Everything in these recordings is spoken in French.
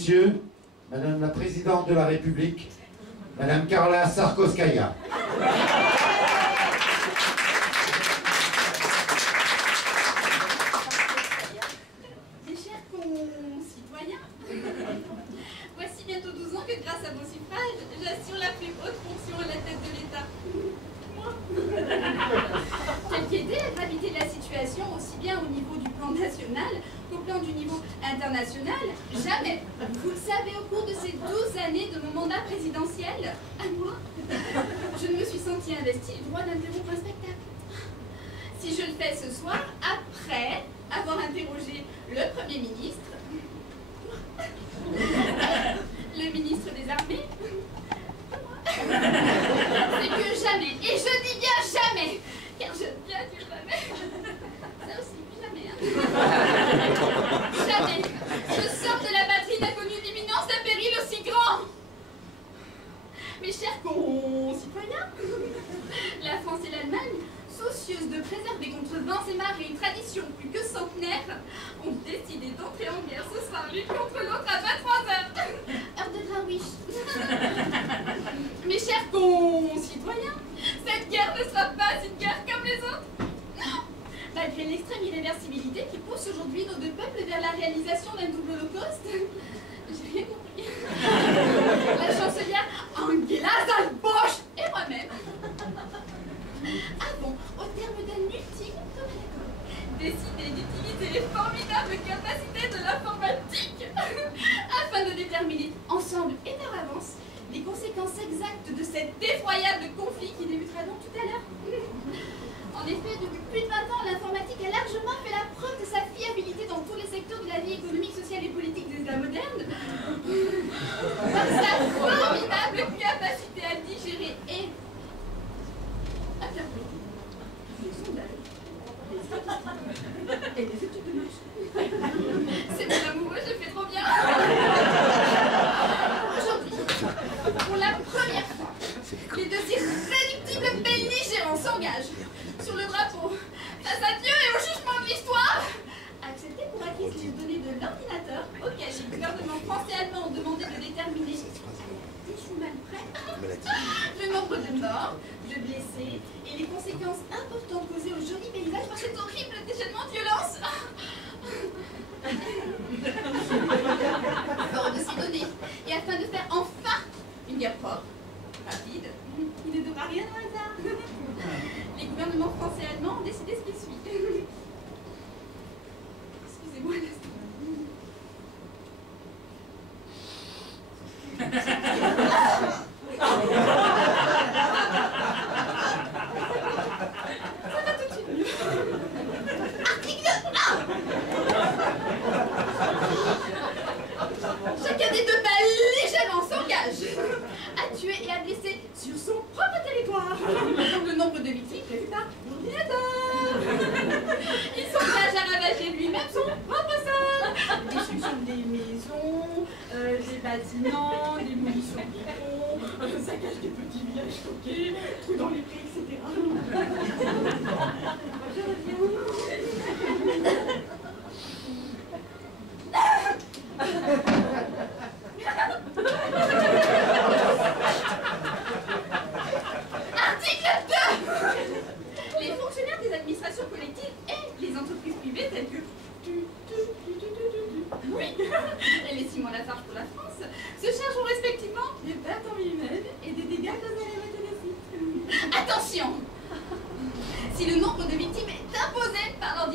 messieurs, Madame la Présidente de la République, Madame Carla Sarkoskaya. Mes chers concitoyens, voici bientôt 12 ans que grâce à vos suffrages, j'assure la plus haute fonction à la tête de l'État. Moi. Quelle qu'ait été la gravité de la situation, aussi bien au niveau du plan national qu'au plan du niveau international, jamais, vous le savez, au cours de ces 12 années de mon mandat présidentiel, à moi, je ne me suis sentie investie du droit d'interrompre un spectacle. Si je le fais ce soir, après avoir interrogé le Premier ministre, le ministre des Armées, c'est que jamais, et je dis bien jamais, car je viens dire jamais, ça aussi, plus jamais, hein. Jamais, je sors de la batterie n'a connu l'imminence d'un péril aussi grand. Mes chers concitoyens, la France et l'Allemagne, soucieuses de préserver contre vents et marées une tradition plus que centenaire, ont décidé d'entrer en guerre ce soir l'une contre l'autre à 23h. Heure de Greenwich. Mes chers concitoyens, cette guerre ne sera pas une guerre comme les autres. Non. Malgré l'extrême irréversibilité qui pousse aujourd'hui nos deux peuples vers la réalisation d'un double holocauste, j'ai rien compris. La chancelière Angela Salbosch et moi-même avons, au terme d'un ultime accord, décidé d'utiliser les formidables capacités de l'informatique afin de déterminer ensemble et par avance les conséquences exactes de cet effroyable conflit qui débutera donc tout à l'heure. En effet, depuis plus de 20 ans, l'informatique a largement fait la preuve de sa fiabilité dans tous les secteurs de la vie économique, sociale et politique des États modernes, par sa formidable capacité à digérer et interpréter les sondages, les statistiques et les études de marché. C'est mon amoureux, je fais trop bien. Aujourd'hui, pour la première fois, les deux irréductibles belligérants s'engagent sur le drapeau, face à Dieu et au jugement de l'histoire, accepter pour acquis les données de l'ordinateur auquel les gouvernements français et allemands ont demandé de déterminer décimal près le nombre de morts, de blessés et les conséquences importantes causées au joli paysage par cet horrible déchaînement de violence. Fort de ces données, et afin de faire enfin une guerre propre, rapide, il ne devra rien au hasard. Les gouvernements français et allemands ont décidé ce qui suit. Excusez-moi l'instant. Ça va tout de suite mieux. Article 1. Chacun des deux belligérants s'engage à tuer et à blesser sur son propre territoire le nombre de victimes prévu par l'ordinateur. Il s'engage à ravager lui-même son propre sol. Destruction des maisons, des bâtiments, démolition des ponts, saccage des petits villages stockés, trous dans les prés, etc. Je reviens. Article 2. Les fonctionnaires des administrations collectives et les entreprises privées telles que oui, et les Simon Lafarge pour la France se chargeront respectivement des pertes en vie humaine et des dégâts causés à la météorite. Attention! Si le nombre de victimes est imposé par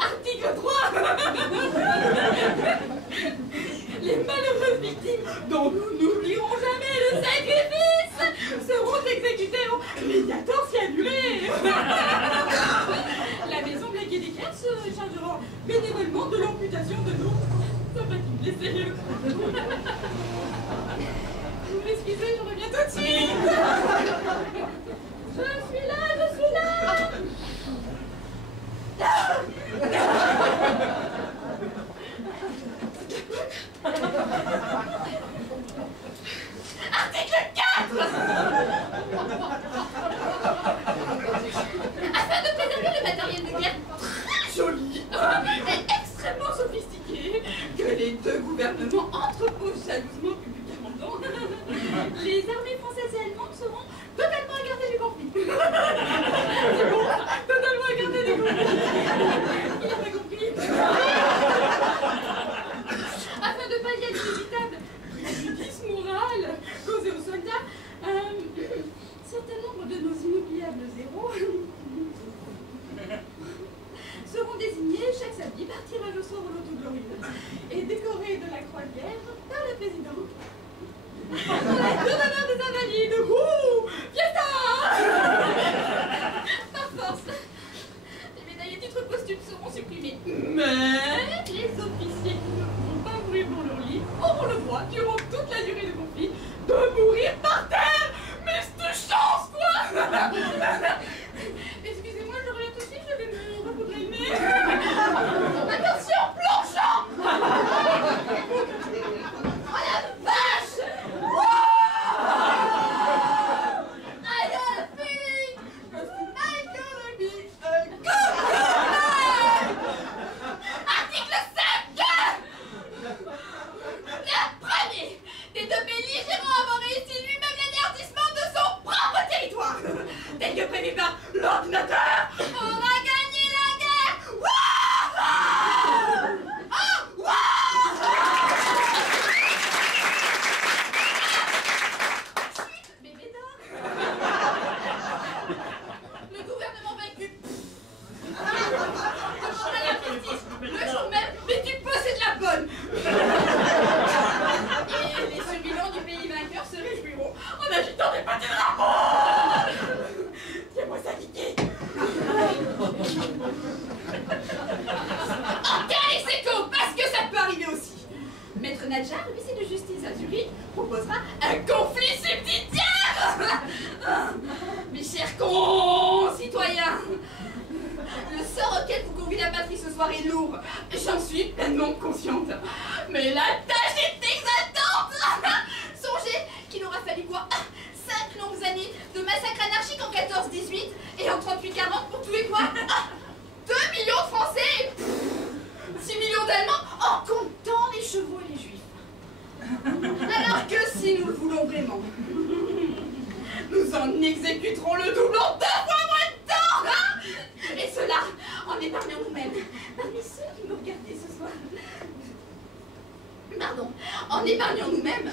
Article 3. Les malheureuses victimes dont nous n'oublierons jamais le sacrifice seront exécutées au médiatorcialuré. La maison Black et Decker se chargera bénévolement de l'amputation de nos sympathiques blessés. Vous m'excusez, je reviens tout de suite. Je suis là, je suis là. Article 4. Afin de préserver le matériel de guerre très joli et extrêmement sophistiqué que les deux gouvernements entreposent jalousement publiquement dans, les armées françaises et allemandes seront totalement écartées du conflit. C'est bon, totalement écartées du conflit. Il n'a pas compris. Afin de pallier à l'inévitable préjudice moral causé aux soldats, un certain nombre de nos inoubliables zéros seront désignés chaque samedi par tirage au sort au loto glorieux et décorés de la croix de guerre par le président. Pour la tour d'honneur des invalides, wouh, fiesta. Par force, les médailles et titres posthumes seront supprimés, mais les officiers qui ne pourront pas mourir dans leur lit auront le droit, durant toute la durée du conflit, de mourir par terre. Mais cette chance, quoi. Excusez-moi, je reviens tout de suite, je vais me recoudre le nez. Attention, plongeant. Oh la vache. I got a feeling I'm gonna be a good man. Article 5. Le premier des deux belligérants avoir réussi lui-même l'énergissement de son propre territoire, tel que prévu par l'ordinateur, aura gagné la guerre. Wouah! Oh, wouah! Chut, bébé d'or. Le gouvernement vaincu demandera la justice le jour même, mais tu peux, c'est de la bonne. Et les survivants du pays vainqueur se réjouiront en agitant des petits drapeaux. Tiens-moi ça, Kiki. En cas les échos, parce que ça peut arriver aussi. Maître Nadjar, huissier de justice à Zurich, proposera un conflit subsidiaire. Mes chers concitoyens, le sort auquel vous convie la patrie ce soir est lourd, j'en suis pleinement consciente. Mais la tâche est exaltante. Songez qu'il aura fallu quoi, 5 longues années de massacre anarchique en 14-18 et en 38-40 pour tuer quoi, 2 millions de Français et 6 millions d'Allemands en comptant les chevaux et les juifs. Alors que si nous le voulons vraiment, nous en exécuterons le double en 2 fois moins de temps, hein. Et cela en épargnant nous-mêmes. Parmi ceux qui nous regardaient ce soir. Pardon, en épargnant nous-mêmes.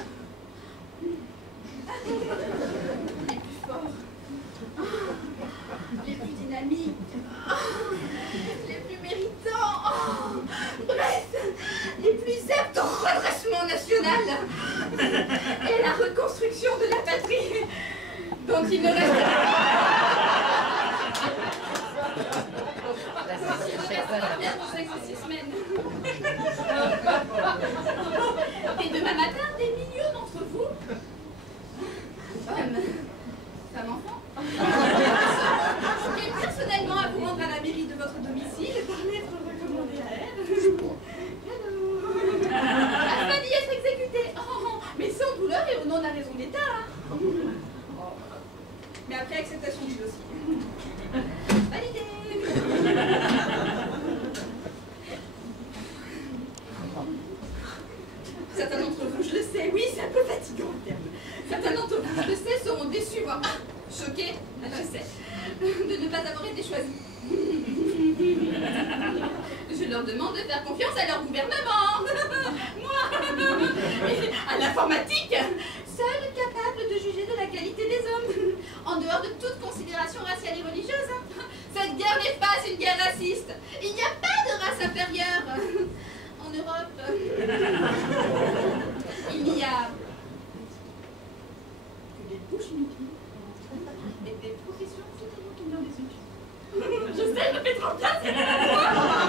Les plus forts. Les plus dynamiques. Les plus méritants. Bref, les plus aptes au redressement national. Et la reconstruction de la patrie dont il ne reste bien pour 5 ou 6 semaines. Et demain matin, des millions d'entre vous, hommes, femmes, enfants, seront personnellement à vous rendre à la mairie de votre domicile par lettre recommandée à elle. Afin d'y être exécuté. Oh, mais sans douleur et au nom de la raison d'État. Hein. Mais après acceptation du dossier. Validé. Certains d'entre vous, je le sais, oui, c'est un peu fatigant en terme. Certains d'entre vous, je le sais, seront déçus, voire choqués, je sais, de ne pas avoir été choisis. Je leur demande de faire confiance à leur gouvernement. Moi, et à l'informatique, seul capable de juger de la qualité des hommes, en dehors de toute considération raciale et religieuse. Cette guerre n'est pas une guerre raciste. Il n'y a pas de race inférieure en Europe. Il n'y a que des bouches inutiles et des professions totalement tombées des études. Je sais, elle me fait trop bien, c'est la voix.